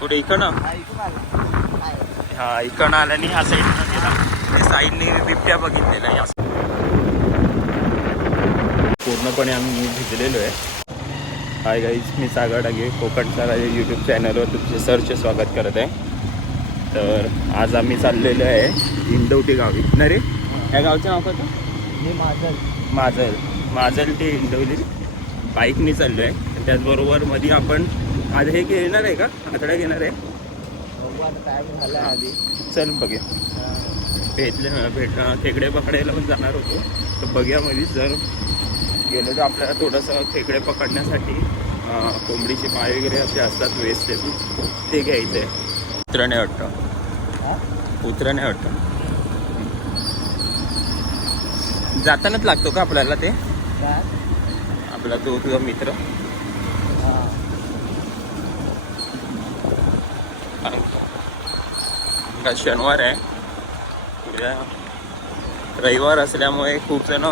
कुठे इकडं? हा, इथून आला. आहे. हा इकडं ह्या साईडनं गेला. त्या साईडने बिबट्या बघितलेला या पूर्णपणे आम्ही भिजलेलो आहे. हाय गाईज मी सागर डागे कोकणचा राजा यूट्यूब चॅनलवर तुमचे सरचे स्वागत करत आहे. तर आज आम्ही चाललेलो आहे इंदवटी गावी. ना रे या गावचं नाव कसं मी माझं माजल. माजल. ते इंदवली बाईकने चाललो आहे आणि त्याचबरोबरमध्ये आपण आज हे घेणार आहे का? आठवड्या घेणार आहे? आधी. चल बघूया. भेटले. भेट खेकडे पकडायला पण जाणार होतो. तर बघूया मध्ये जर गेलो तर आपल्याला थोडंसं खेकडे पकडण्यासाठी कोंबडीचे पाय वगैरे असे असतात वेस्ट ते घ्यायचं आहे उतरणे वाटतं हा? उतरणे वाटतं जातानाच लागतो का आपल्याला ते? आपला तो तुझा मित्र? आज शनिवार आहे. उद्या रविवार असल्यामुळे खूप जण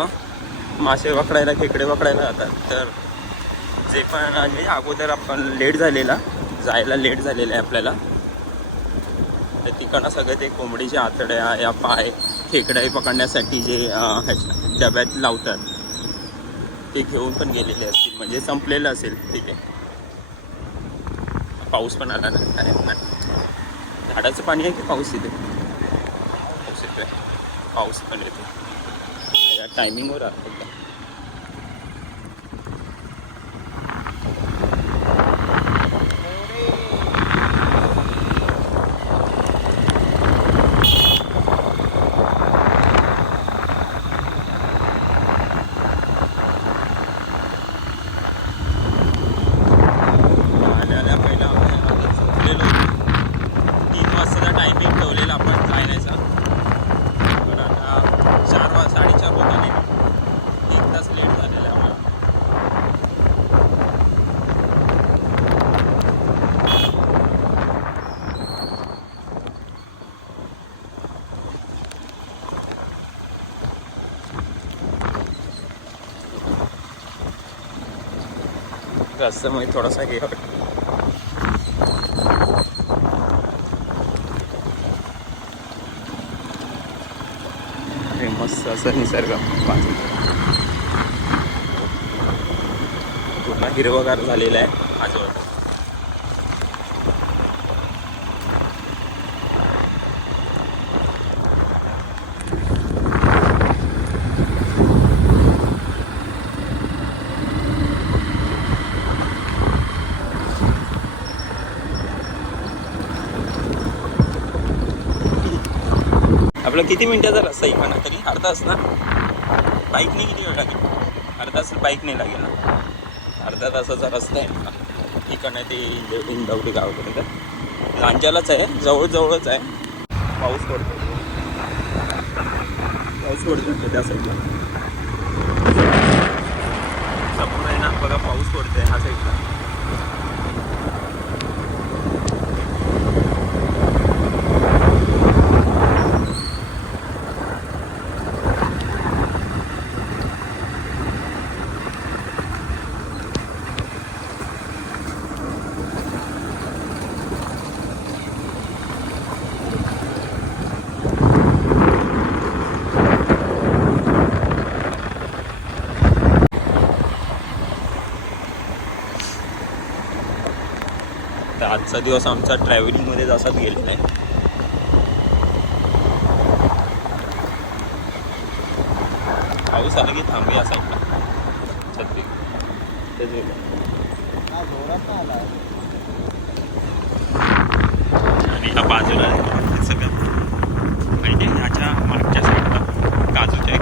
मासे पकडायला खेकडे पकडायला जातात. तर जे पण आहे अगोदर आपण लेट झालेला जायला लेट झालेलं आहे आपल्याला. तर तिकडं सगळं ते कोंबडीचे आतड्या या पाय खेकडे पकडण्यासाठी जे ह्याच्या डब्यात लावतात. ते घेऊन पण गेलेले असतील. म्हणजे संपलेलं असेल. ठीक आहे. पाऊस पण आला ना? काय नाही. झाडाचं पाणी आहे की पाऊस येते पाऊस येतोय. पाऊस पण येतो टायमिंगवर आलं फक्त आल्या आल्या पहिला आम्ही झोपलेलो होतो तीन वाजताचा ठेवलेला आपण जायचा पण आता चार वाज साडेचार होत आले एक तास लेट झालेला आहे आम्हाला. रस्त्यामुळे थोडासा हे वाटतं हे मस्त असं निसर्ग. बाजूला. पूर्ण हिरवगार झालेलं आहे. आजूबाजू आपला किती मिनिटाचा रस्ता म्हणा तरी अर्धा तास ना? बाईकने किती वेळ लागेल? अर्धा तास बाईकने लागेल ना? अर्धा तासाचा रस्ता आहे. इकडनं ते इंद- इंदावडी गावापर्यंत. लांजालाच आहे जवळजवळच आहे. पाऊस पडतो पाऊस पडतो त्या साईडला समोर आहे ना बघा पाऊस पडतोय हा साईडला आजचा दिवस आमचा ट्रॅव्हलिंगमध्ये जसाच गेला आहे पाऊस आला की थांबू या साईडला छत्री. तेच आला. आणि ह्या बाजूला सगळं. म्हणजे ह्याच्या मागच्या साईडला काजूच्या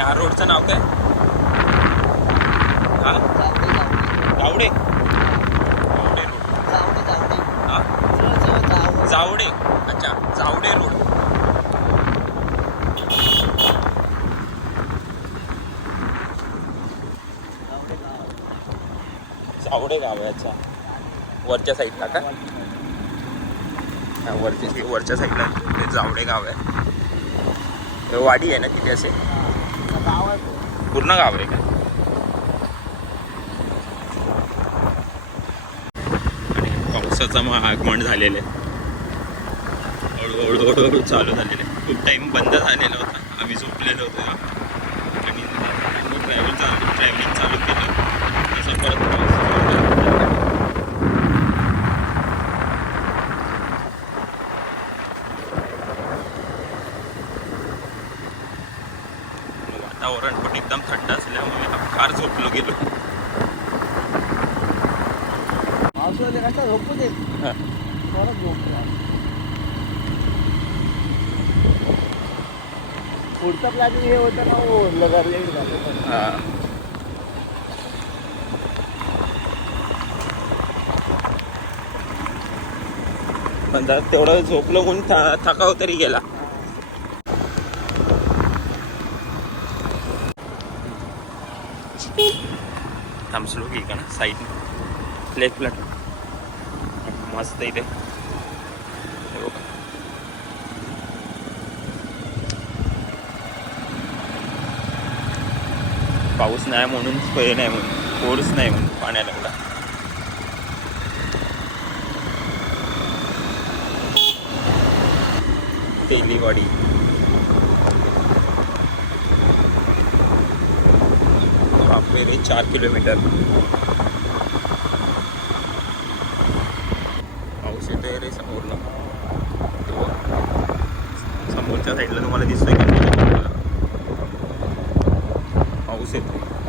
आणि रोडचं नाव काय? हा? जावडे, जावडे. रोड. जावडे, हा? जावडे. अच्छा जावडे रोड. जावडे गाव. जावडे गाव आहे अच्छा. वरच्या साईडला का? वरच्या वरच्या साईडला. ते जावडे गाव आहे. वाडी आहे ना तिथे असे? पूर्ण गाव आहे का? आणि पावसाचं मग आगमन झालेलं आहे. हळूहळू हळूहळू चालू झालेलं आहे. खूप टाईम बंद झालेला होता. आम्ही झोपलेलो होतो. आणि ट्रॅव्हल चालू ट्रॅव्हलिंग चालू केलं. असं परत पाऊस सुरू झाला. वातावरण पण एकदम थंड असल्यामुळे गेलो झोपू दे? हा. पुढचं प्लॅनिंग हे होतं ना लगर लेट झालं हा. पण तेवढं झोपलं था- थकाव तरी गेला. थांबसलो की का साईड लेग प्लॅट मस्त इथे पाऊस नाही म्हणून सोय नाही म्हणून कोर्स नाही म्हणून पाण्याला एवढा. तेलीवाडी. बापरे रे चार किलोमीटर। पाऊस येतोय रे समोरला. समोरच्या साईडला तुम्हाला दिसतोय पाऊस येतोय.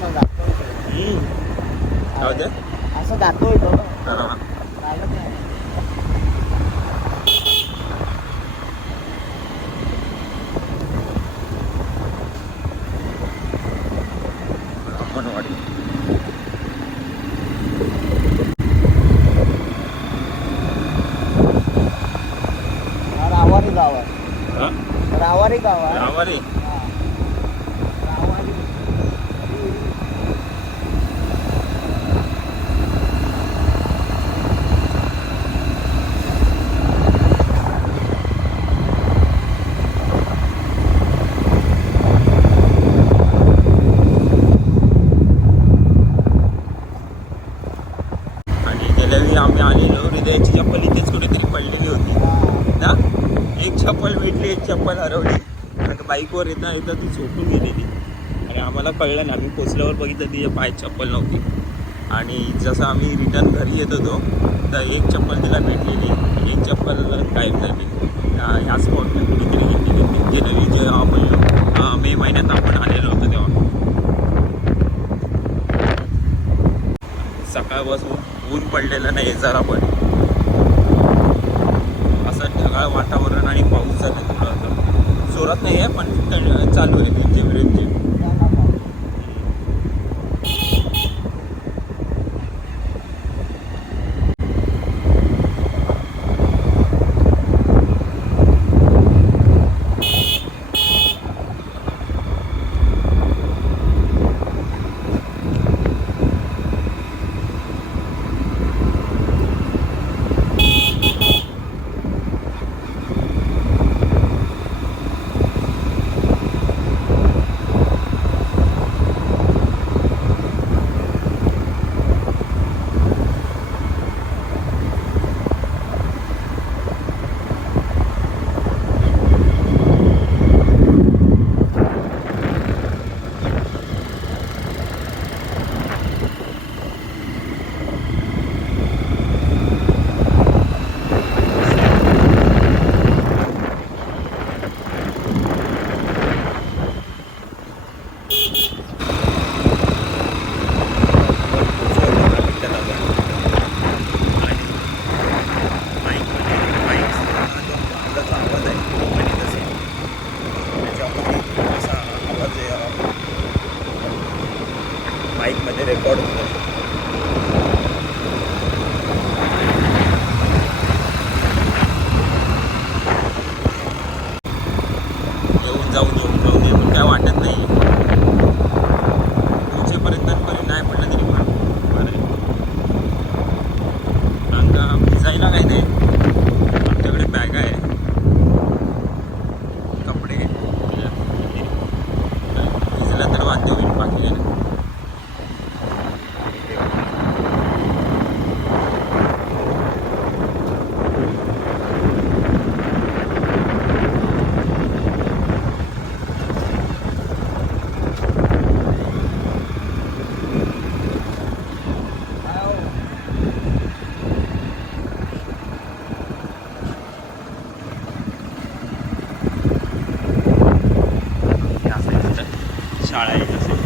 तो असं दाखवतोय हम्म. जाऊ दे असं दाखवतोय तो हा. लागत नाही ब्राह्मणवाडी हा रावारी गाव आहे हा? रावारी गाव आहे रावारी हा. रावारी आणि गेल्या वेळी आम्ही आलेलो हृदयाची चप्पल इथेच कुठेतरी पडलेली होती हा. ना एक चप्पल भेटली एक चप्पल हरवली आणि बाईकवर येता येता ती झोपून गेलेली. आणि आम्हाला कळलं नाही. आम्ही पोचल्यावर बघितलं तिच्या पाय चप्पल नव्हती. आणि जसं आम्ही रिटर्न घरी येत होतो तर एक चप्पल तिला भेटलेली. एक चप्पल गायब झाली. ह्या स्पॉटने कुणीतरी घेतलेली म्हणजे नवी जे आपण मे महिन्यात आपण आलेलो होतो तेव्हा. सकाळपासून ऊन पडलेलं नाही जरा पण. असं ढगाळ वातावरण आणि पाऊस झालं जोरात नाही आहे पण चालू आहे. रिमझिम रिमझिम शाळा आहे असे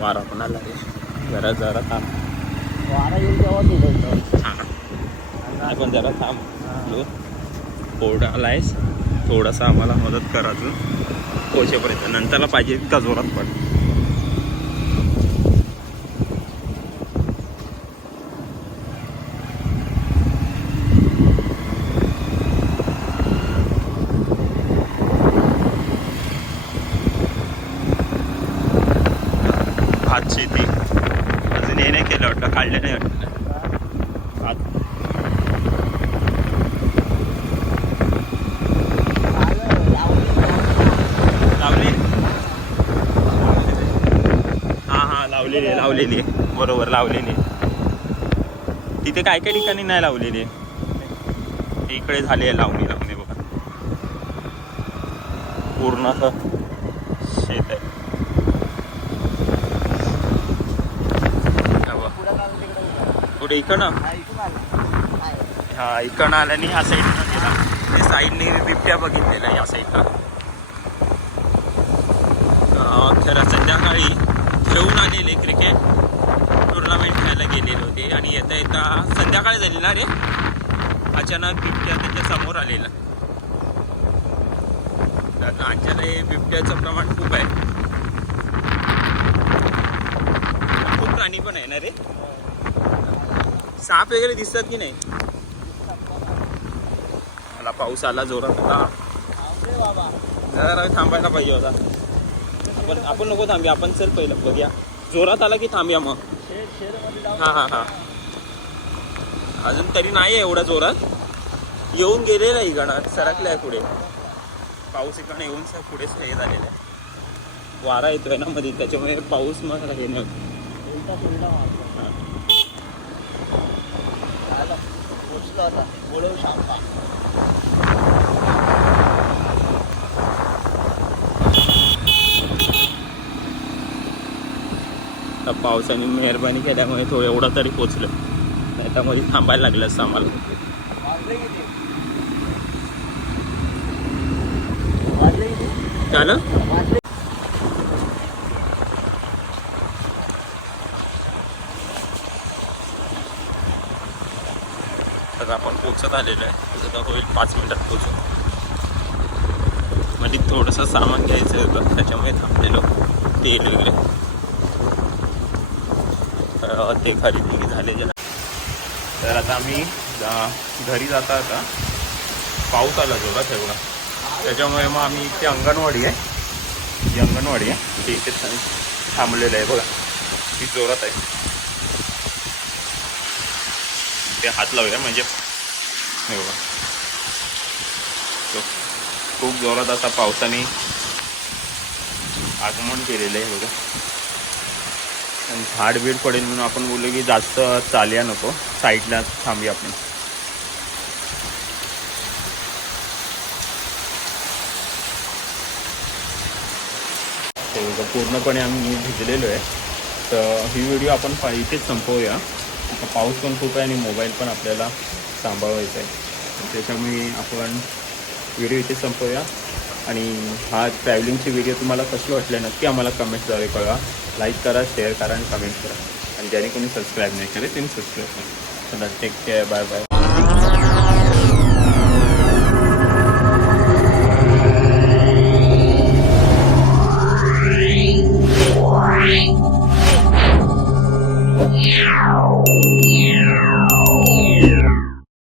वारा पण आला रे जरा जरा थांब. वारा येईल तेव्हा पण जरा थांब. तू आलायस. थोडासा आम्हाला मदत करा तू पोचेपर्यंत नंतरला पाहिजे इतका जोरात पण. भात शेती अजून हे नाही केलं वाटतं. काढलं नाही वाटतं भात लावली हा हा लावलेली आहे, लावलेली आहे. बरोबर लावलेली आहे. तिथे काय काय ठिकाणी नाही लावलेली आहे. इकडे झाली आहे लावणी लावणी बघा पूर्ण असं शेत आहे हा पुढे इकडं हा इकडनं आल्याने ह्या साईडनं गेला त्या साईडने बिबट्या बघितलेला या साईडला तर संध्याकाळी खेळून आलेले क्रिकेट टुर्नामेंट खेळायला गेलेले होते. आणि येता येता संध्याकाळी झाली ना रे. अचानक बिबट्या त्यांच्यासमोर आलेला. तर हे बिबट्याचं प्रमाण खूप आहे. खूप प्राणी पण आहे ना रे? साप वगैरे दिसतात की नाही? मला पाऊस आला जोरात होता जरा थांबायला पाहिजे होता. आपण आपण नको थांबूया आपण चल पहिलं बघूया. जोरात आला की थांबूया मग. हां हां हां. अजून तरी नाही आहे एवढा जोरात. येऊन गेलेला आहे इकडं सरकला आहे पुढे. पाऊस इकडे येऊन सर पुढे हे झालेला आहे. वारा येतोय ना मध्ये त्याच्यामुळे पाऊस मग हे नाही हां. आता पावसाने मेहरबानी केल्यामुळे थोडं एवढं तरी पोचलं. नाही तर मध्ये थांबायला लागलं असतं आम्हाला. झालं? तर आपण पोचत आलेलो आहे. तर होईल पाच मिनिटात पोचू. म्हणजे थोडंसं सामान घ्यायचं होतं त्याच्यामुळे थांबलेलो. तेल वगैरे. ते खरेदी झाले तर आता आम्ही घरी जाता आता. पाऊस आला जोरात एवढा त्याच्यामुळे मग आम्ही इथे अंगणवाडी आहे. जी अंगणवाडी आहे. ते इथे थांबलेलं आहे बघा. ती जोरात आहे. ते हात लावूया म्हणजे. हे बघा. खूप जोरात आता पावसाने आगमन केलेलं आहे बघा. आणि झाड बीड पडेल म्हणून आपण बोललो की जास्त चालया नको. साईडला थांबूया आपण. ते पूर्णपणे आम्ही भिजलेलो आहे. तर ही व्हिडिओ आपण इथेच संपवूया. आता पाऊस पण खूप आहे आणि मोबाईल पण आपल्याला सांभाळायचा आहे. त्याच्यामुळे आपण व्हिडिओ इथे संपवूया. आणि हा ट्रॅव्हलिंगची व्हिडिओ तुम्हाला कशी वाटली नक्की आम्हाला कमेंट्सद्वारे कळवा. लाईक करा शेअर करा आणि कमेंट करा. आणि ज्याने कोणी सबस्क्राईब नाही केले त्यांनी सबस्क्राईब करा. चला टेक केअर बाय बाय